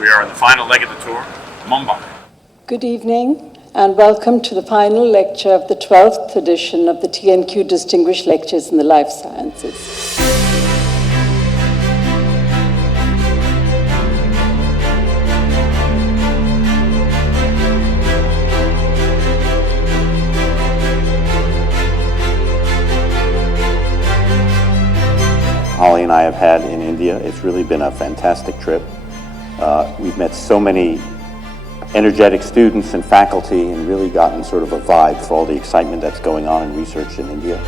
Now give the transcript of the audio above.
we are on the final leg of the tour, Mumbai. Good evening, and welcome to the final lecture of the 12th edition of the TNQ Distinguished Lectures in the Life Sciences. Holly and I have had in India. It's really been a fantastic trip. We've met so many energetic students and faculty and really gotten sort of a vibe for all the excitement that's going on in research in India.